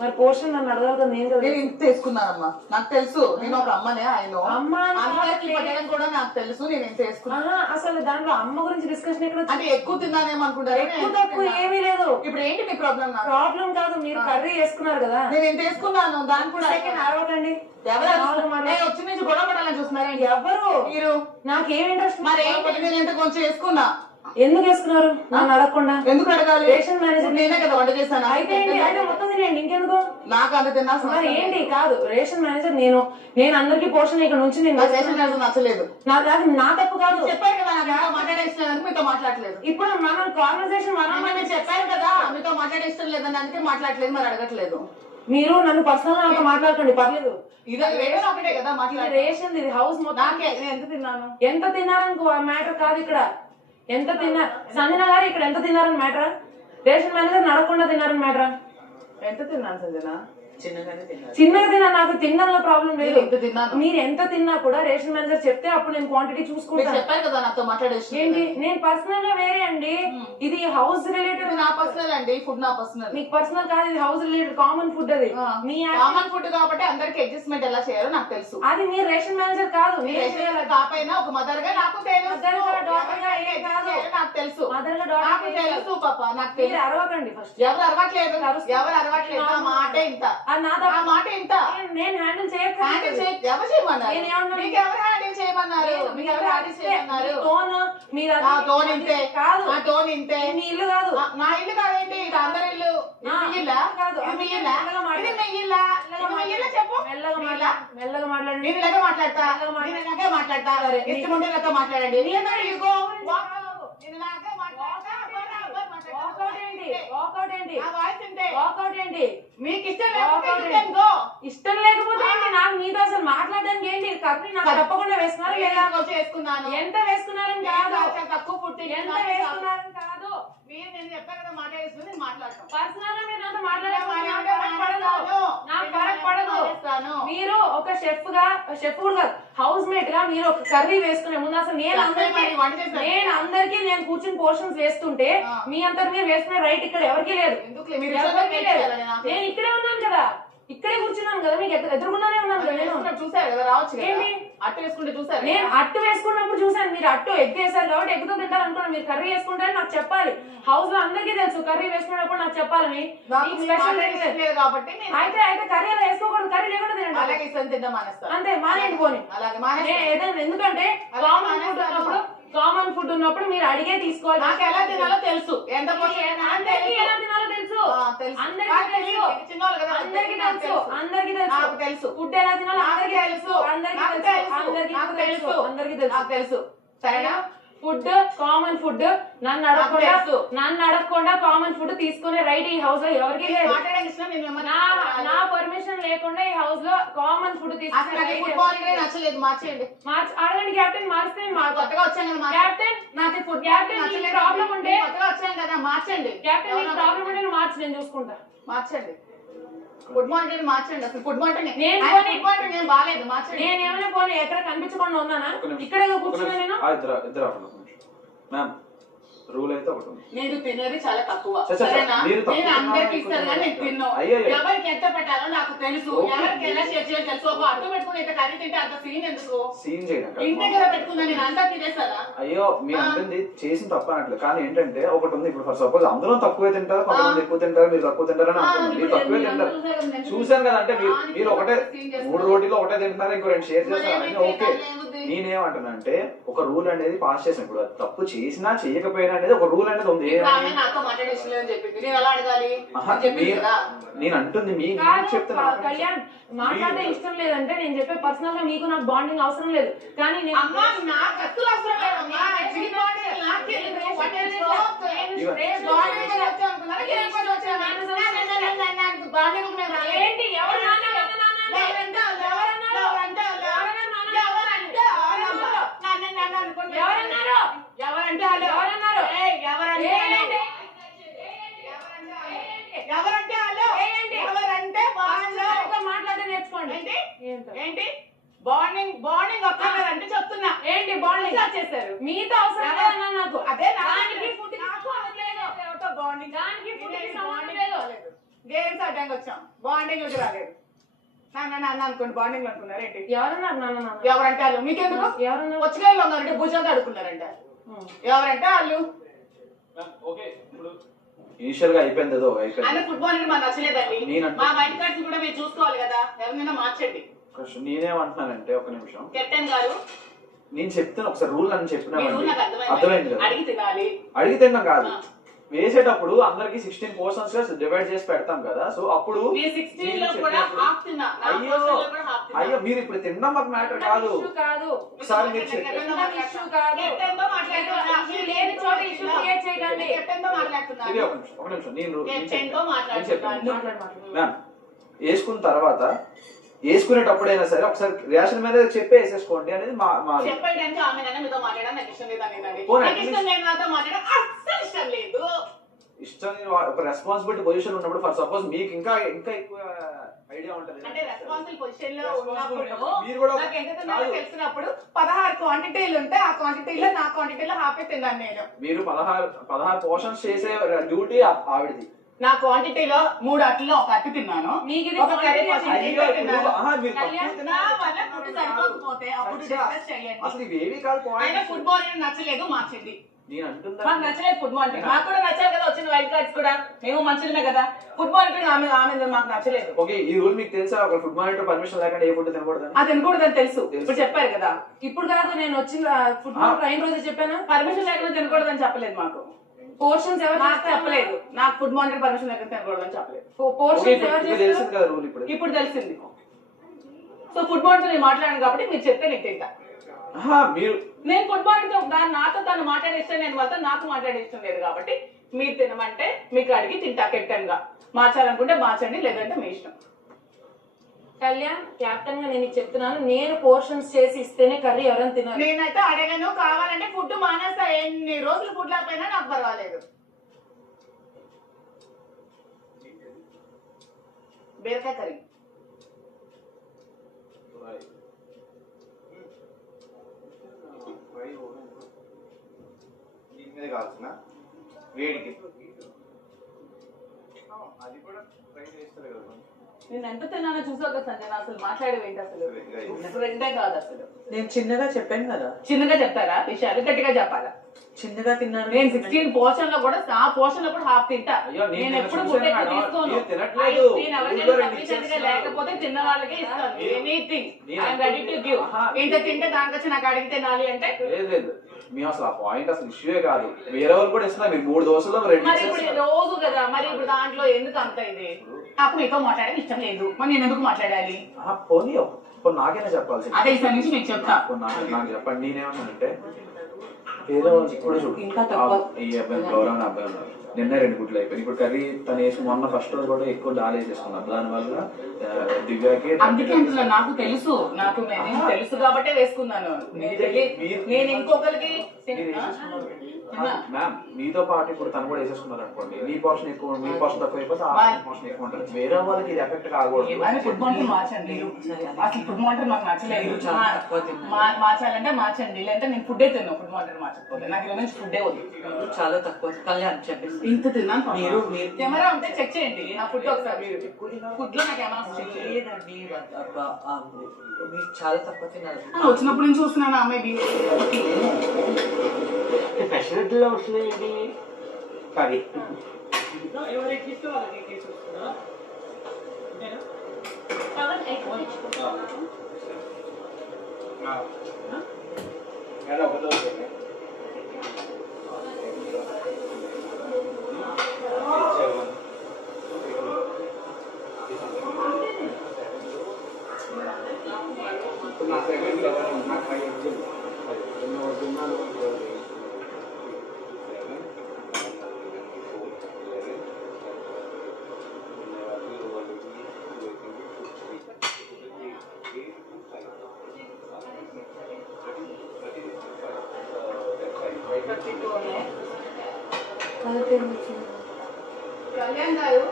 మరి పోర్షన్ నన్ను అడగాలి కదా. నేను ఇంత తీసుకున్నానమ్మా, నాకు తెలుసు. నేను ఒక అమ్మనే. ఆయన అమ్మకి పట్టడం కూడా నాకు తెలుసు. నేను ఇంత తీసుకున్నా. అసలు దాంట్లో అమ్మ గురించి డిస్కషన్ ఎక్కడ అంటే ఎక్కువ తిన్నానేమనుకుంటారు. ఎక్కువ తక్కువ ఏమీ లేదు. ఇప్పుడు ఏంటి మీ ప్రాబ్లం? ప్రాబ్లం కాదు, మీరు కర్రీ వేసుకున్నారు కదా. నేను ఇంత వేసుకున్నాను. దాని కూడా అరవకండి. వచ్చి నుంచి గొడవ పడాలని చూస్తున్నారు. ఎవరు మీరు? నాకేం ఇంట్రెస్ట్. మరి ఏంటి? నేను ఎంత కొంచెం వేసుకున్నా. ఎందుకు వేసుకున్నారు నన్ను అడగకుండా? ఎందుకు అడగాలి? రేషన్ మేనేజర్ నేనే కదా వంట చేశాను. అయితే మొత్తం తినేయండి, ఇంకెందుకు? నాకు అంత తిన్నా. మరి ఏంటి? కాదు, రేషన్ మేనేజర్ నేను అందరికి పోషన్ ఇక్కడ నుంచి నేను రేషన్ మేనేజర్ నచ్చలేదు. నా తప్పు కాదు. చెప్పారు కదా నాకు మాట్లాడేస్తున్నాను, మీతో మాట్లాడలేదు. ఇప్పుడు మనం కాన్వర్సేషన్ నేను చెప్పాను కదా మీతో మాట్లాడేస్తాం లేదని, అందుకే మాట్లాడలేదు. మరి అడగట్లేదు. మీరు నన్ను పర్సనల్ గా మాట్లాడకండి, పర్లేదు. ఇది ఒకటే కదా మాట్లాడే. రేషన్ ఇది హౌస్ మొత్తం. ఎంత తిన్నాను, ఎంత తిన్నారనుకో మ్యాటర్ కాదు ఇక్కడ. ఎంత తిన్నా సంజన గారు ఇక్కడ ఎంత తిన్నారని మ్యాటరా? Ration manager నడకుండా తిన్నారని మ్యాటరా? ఎంత తిన్నాను సంజన? చిన్నగా తిన్నా. నాకు తినడంలో ప్రాబ్లం లేదు. మీరు ఎంత తిన్నా కూడా రేషన్ మేనేజర్ చెప్తే అప్పుడు నేను క్వాంటిటీ చూసుకుంటాను. చెప్పారు కదా నాతో మాట్లాడేసి. ఏంటి? నేను పర్సనల్ గా వేరే అండి. ఇది హౌస్ రిలేటెడ్. నా పర్సనల్ అండి. ఫుడ్ నా పర్సనల్. మీకు పర్సనల్ కాదు, ఇది హౌస్ రిలేటెడ్ కామన్ ఫుడ్. అది మీ కామన్ ఫుడ్ కాబట్టి అందరికి అడ్జస్ట్మెంట్ ఎలా చేయాలో నాకు తెలుసు. అది మీరు రేషన్ మేనేజర్ కాదు. కాపైనా ఒక మదర్ గా నాకు తెలుసు. నాకు తెలుసు. మదర్ గా నాకు తెలుసు పాప. నాకు తెలుసు. అరవకండి ఫస్ట్. ఎవరు అరవట్లేదు. ఎవరు అరవట్లేదు. ఆ మాట ఇంత. ఆ మాట ఇంత. నేను హ్యాండిల్ ఎవరు చేయమన్నారు? మీకు ఎవరు హ్యాండిల్ చేయమన్నారు? మీకు ఎవరు హ్యాండిల్ చేయమన్నారు? టోన్ ఇంతే కాదు. ఆ టోన్ ఇంతే. మీ ఇల్లు కాదు. నా ఇల్లు కాదేంటి? ఇది అందరి ఇల్లు. ఇల్లా కాదు. ఇది మీ ఇల్లా? ఇది మీ ఇల్లా? మీ ఇల్లా చెప్పు. మెల్లగా మాట్లాడండి. నేను ఇలాగే మాట్లాడతా. నేను ఇలాగే మాట్లాడతా. ఇష్టం ఉంటే నాతో మాట్లాడండి. మీకు ఇష్టం లేకపోతే నాకు మీతో అసలు మాట్లాడడానికి ఏంటి? కర్రీ నాకు తప్పకుండా వేసుకున్నారు. వేసుకున్నాను. ఎంత వేసుకున్నారని కాదు, తక్కువ పుట్టి ఎంత వేసుకున్నారని కాదు. మీరు నేను చెప్పాను కదా మాట్లాడేసుకుని మాట్లాడతాను. పర్సనల్ గా మీరు నాతో నాకు ఫరక్ పడదు. మీరు ఒక షెఫ్ గా, షెఫ్ కూడా కాదు, హౌస్ మేట్ గా మీరు ఒక కర్రీ వేసుకునే ముందు అసలు నేను అందరికి నేను కూర్చుని పోర్షన్స్ వేస్తుంటే మీ అంతటి మీరు వేసుకునే రైట్ ఇక్కడ ఎవరికి లేదు. నేను ఇక్కడే ఉన్నాను కదా, ఇక్కడే కూర్చున్నాను కదా, మీకు ఎదురుకున్నానే ఉన్నాను కదా. నేను చూసారు కదా రావచ్చు. ఏంటి అట్టు వేసుకుంటే చూసారు? నేను అట్టు వేసుకున్నప్పుడు చూసాను. మీరు అట్టు ఎగ్ వేసారు కాబట్టి ఎగ్గుతో తింటారు అనుకున్నాను. మీరు కర్రీ వేసుకుంటారని నాకు చెప్పాలి. హౌస్ లో అందరికీ తెలుసు కర్రీ వేసుకున్నప్పుడు నాకు చెప్పాలని. కాబట్టి అయితే కర్రీ అలా వేసుకోకూడదు. కర్రీ లేకుండా తినండి. అలాగే ఇస్తాను, తిందాం మానేస్తాను. అంతే, మానేయండి పోనీ. ఎందుకంటే కామన్ ఫుడ్ ఉన్నప్పుడు మీరు అడిగే తీసుకోవాలి. నాకు ఎలా తినాలో తెలుసు. అందరికి ఎలా తినాలో తెలుసు. అందరికి తెలుసు. ఫుడ్ ఎలా తినాలో అందరికి తెలుసు. సరేనా? Food common food. నన్ను అడగకుండా కామన్ ఫుడ్ తీసుకునే రైట్ ఈ హౌస్ లో ఎవరికి లేదు. నా పర్మిషన్ లేకుండా ఈ హౌస్ లో కామన్ ఫుడ్ తీసుకునే అడగండి. కెప్టెన్ మారిస్తే కెప్టెన్ నాకు ఫుడ్ కెప్టెన్ ప్రాబ్లం ఉంటే మార్చండి. కెప్టెన్ ప్రాబ్లం ఉంటే మార్చి నేను చూసుకుంటా. మార్చండి. ఫుడ్ మానిటర్ మార్చండి. అసలు ఫుడ్ మానిటర్ నేను బాగాలేదు. మార్చండి. నేను ఏమైనా పోనీ ఎక్కడ కనిపించకుండా ఉన్నానా? ఇక్కడే కూర్చున్నా నేను. మ్యామ్ రూల్ అయితే ఒకటి ఉంది. నేను తినేది చాలా తక్కువ. నేను అందరికి ఇస్తాను కానీ నేను తిన్నాను. ఎవరికి ఎంత పెట్టాలో నాకు తెలుసు. ఎవరికి ఎలా షేర్ చేయాలో తెలుసు. ఒక అడ్డు పెట్టుకుని ఇంత కర్రీ తింటే అంత సీన్ ఎందుకు? సీన్ చేయడం ఇంటి దగ్గర పెట్టుకున్నా నేను అంతా తినేస్తారా? అయ్యో మీరు అంటుంది చేసిన తప్ప అనట్లేదు. కానీ ఏంటంటే ఒకటి ఉంది. ఇప్పుడు ఫర్ సపోజ్ అందరూ తక్కువే తింటారు, కొంతమంది ఎక్కువ తింటారు, మీరు తక్కువ తింటారని అనుకుంటుంది. మీరు తక్కువే తింటారు చూసాను కదా. అంటే మీరు ఒకటే 3 రోటీలో ఒకటే తింటున్నారు, ఇంకో 2 షేర్ చేస్తారు. ఓకే, నేనేమంటున్నా అంటే ఒక రూల్ అనేది పాస్ చేసిన ఇప్పుడు తప్పు చేసినా చేయకపోయినా అనేది ఒక రూల్ అనేది ఉంది. నేను అంటుంది కళ్యాణ్ మాట్లాడే ఇష్టం లేదంటే నేను చెప్పే పర్సనల్ గా మీకు నాకు బాండింగ్ అవసరం లేదు. కానీ ఏంటి బాండింగ్ ఒక్కరంటే చెప్తున్నా. ఏంటి బాండింగ్ చేశారు? మీతో అవసరం లేదన్నా నాకు. అదే బాండింగ్ గేమ్స్ ఆడడానికి వచ్చాం, బాండింగ్ వచ్చి రాలేదు. నాన్న అనుకోండి, బాండింగ్ అనుకున్నారు ఏంటి? ఎవరన్నారు నాన్న? ఎవరంటే వాళ్ళు మీకెందుకు? ఎవరన్నారు? వచ్చిన ఉన్నారంటే భుజంతో అడుక్కున్నారంట. ఎవరంటే వాళ్ళు ఇనిషియల్ గా అయిపోయింది ఏదో అయిపోయింది. ఆయన ఫుట్బాల్ అంటే మాకు నచ్చలేదండి. మా వైట్ కార్డ్స్ కూడా మీరు చూసుకోవాలి కదా, ఎవరినైనా మార్చండి. నేనేమంటున్నానంటే ఒక నిమిషం, కెప్టెన్ గారు నేను చెప్తాను ఒకసారి రూల్ అని చెప్పినా అర్థమైంది కదా, అడిగి తినాలి. అడిగి తిన్నాం కాదు, వేసేటప్పుడు అందరికి 16 పోర్షన్స్ గా డివైడ్ చేసి పెడతాం కదా. సో అప్పుడు అయ్యో మీరు ఇప్పుడు తినడం మాకు మ్యాటర్ కాదు. ఒకసారి మీరు ఒక నిమిషం నేను మ్యామ్ వేసుకున్న తర్వాత వేసుకునేటప్పుడైనా సరే ఒకసారి రేషన్ మీద చెప్పి వేసేసుకోండి అనేది మా చెప్పడానికి ఆమె మీతో మాట్లాడడం నాకు ఇష్టం లేదండి. ఇష్టం లేదు. ఇష్టం ఒక రెస్పాన్సిబిలిటీ పొజిషన్ ఉన్నప్పుడు ఫర్ సపోజ్ మీకు ఇంకా ఇంకా ఎక్కువ ఐడియా ఉంటది. అంటే రెస్పాన్సిబుల్ పొజిషన్ లో ఉన్నప్పుడు మీరు కూడా నాకు ఎంత తిన్నారో తెలిసినప్పుడు 16 క్వాంటిటీలు ఉంటే ఆ క్వాంటిటీలో నా క్వాంటిటీలో హాఫ్ తిన్నాను నేను. మీరు 16 పోర్షన్స్ చేసే డ్యూటీ ఆవిడది. నా క్వాంటిటీలో 3 అట్లలో ఒక అట్టు తిన్నాను. ఒక కర్రీ అసలు ఇవేవి కాదు. ఫుట్బాల్ నచ్చలేదు, మార్చండి. నేను అంటున్నా మాకు నచ్చలేదు ఫుట్బాల్ అంటే. మాకు కూడా నచ్చాలి కదా, వచ్చిన వైట్ కార్డ్స్ కూడా మేము మంచిమే కదా. ఫుట్బాల్ అంటే ఆమె మాకు నచ్చలేదు. ఓకే, ఈ రూల్ మీకు తెలుసా? ఒక ఫుడ్ మానిటర్ పర్మిషన్ లేకుండా ఏ ఫుడ్ తినకూడదు. అది తినకూడదని తెలుసు, ఇప్పుడు చెప్పారు కదా. ఇప్పుడు కాదు, నేను వచ్చిన ఫుట్బాల్ ట్రైన్ రోజు చెప్పాను పర్మిషన్ లేకుండా తినకూడదని చెప్పలేదు. మాకు పోర్షన్స్ ఎవరు చెప్పలేదు. నాకు ఫుడ్ మానిటర్ పర్మిషన్ లేకుండా తినకూడదని చెప్పలేదు. పోర్షన్స్ ఎవరు తెలిసింది కదా రూల్, ఇప్పుడు తెలిసింది. సో ఫుడ్ మానిటర్ నేను మాట్లాడాను కాబట్టి మీరు చెప్తే నేను తింటా. నేను ఫుడ్ మానిటర్ నాతో తను మాట్లాడే ఇష్టం, నేను వాళ్ళతో నాకు మాట్లాడే ఇష్టం లేదు కాబట్టి మీరు తినమంటే మీకు అడిగి తింటా. కెప్టెన్ గా మార్చాలనుకుంటే మార్చండి, లేదంటే మీ ఇష్టం. కళ్యాణ్ కెప్టెన్ గా నేను చెప్తున్నాను, నేను పోర్షన్స్ చేసి ఇస్తేనే కర్రీ ఎవరైనా తినాలి. నేనైతే అడగను, కావాలంటే ఫుడ్ మానేస్తా. ఎన్ని రోజులు ఫుడ్ లేకపోయినా నాకు పర్వాలేదు. బీరకాయ కర్రీ కావాల్సిన వేడికి అది కూడా ట్రై చేస్తారు కదా. నేను ఎంత తిన్నానో చూసావు కదా సంజయ్, అసలు మాట్లాడేవేంటి? అసలు రెండే కాదు. అసలు నేను చిన్నగా చెప్పాను కదా. చిన్నగా చెప్తారా విషయాలు? గట్టిగా చెప్పాలా? చిన్నగా తిన్నాను. నేను 16 పోర్షన్ లో కూడా ఆ పోర్షన్ లో కూడా హాఫ్ తింటా. నేను ఎప్పుడు తీసుకోను. లేకపోతే తిన్న వాళ్ళకే ఇస్తాను. Anything I'm ready to give. ఇంత తింటే దానికి వచ్చి నాకు అడిగి తినాలి అంటే లేదు. మేము అసలు ఆ పాయింట్ అసలు ఇష్యూయే కాదు. వేరే వాళ్ళు కూడా ఇస్తున్నారు. మీరు 3 దోశలు మరి ఇప్పుడు రోజు కదా, మరి ఇప్పుడు దాంట్లో ఎందుకు అంత ఇది? నాకు మీతో మాట్లాడడం ఇష్టం లేదు, మరి నేను ఎందుకు మాట్లాడాలి? పోనీ నాకైనా చెప్పాల్సి. అదే ఈసారి నుంచి మీకు చెప్తా. నాకు చెప్పండి. నేనేమన్నానంటే వేరే వాళ్ళు కూడా చూడు, ఈ అబ్బాయి గౌరవం అబ్బాయి ఉన్నారు, నిన్న 2 గుడ్లు అయిపోయింది. ఇప్పుడు కర్రీ తను వేసి మొన్న ఫస్ట్ రోజు కూడా ఎక్కువ దాల్ వేసేసుకున్నాం. దానివల్ల దివ్యాకి అందుకే నాకు తెలుసు, నాకు తెలుసు కాబట్టే వేసుకున్నాను. నేను ఇంకొకరికి మ్యామ్ మీతో పాటు ఇప్పుడు తను కూడా వేసేసుకున్నారు అనుకోండి, మీ పోర్షన్ ఎక్కువ, మీ పోర్షన్ తక్కువ అయిపోతే ఆ పోర్షన్ ఎక్కువ ఉంటుంది. వేరే వాళ్ళకి ఇది ఎఫెక్ట్ కాకూడదు. ఫుడ్ మానిటర్ మార్చండి. అసలు ఫుడ్ మానిటర్ నాకు నచ్చలేదు. మార్చాలంటే మార్చండి, లేదంటే నేను ఫుడ్ తిన్నాను. ఫుడ్ మానిటర్ మార్చకపోతే నాకు ఈరోజు నుంచి ఫుడ్ వద్దు. చాలా తక్కువ కళ్యాణ్ చెప్పేసి ఇంత తిన్నాను. మీరు కెమెరా ఉంటే చెక్ చేయండి నా ఫుడ్ ఒకసారి. ఫుడ్ లో నాకు ఏమైనా చెక్ లేదండి, మీరు చాలా తక్కువ తిన్నారు. వచ్చినప్పుడు నుంచి చూస్తున్నాను అమ్మాయి ఫెసిలిటీలో వస్తున్నాయండి కర్రీ. ఎవరికి ఇష్టం వాళ్ళకి తీసుకొస్తున్నా. కళ్యాణ్ గారు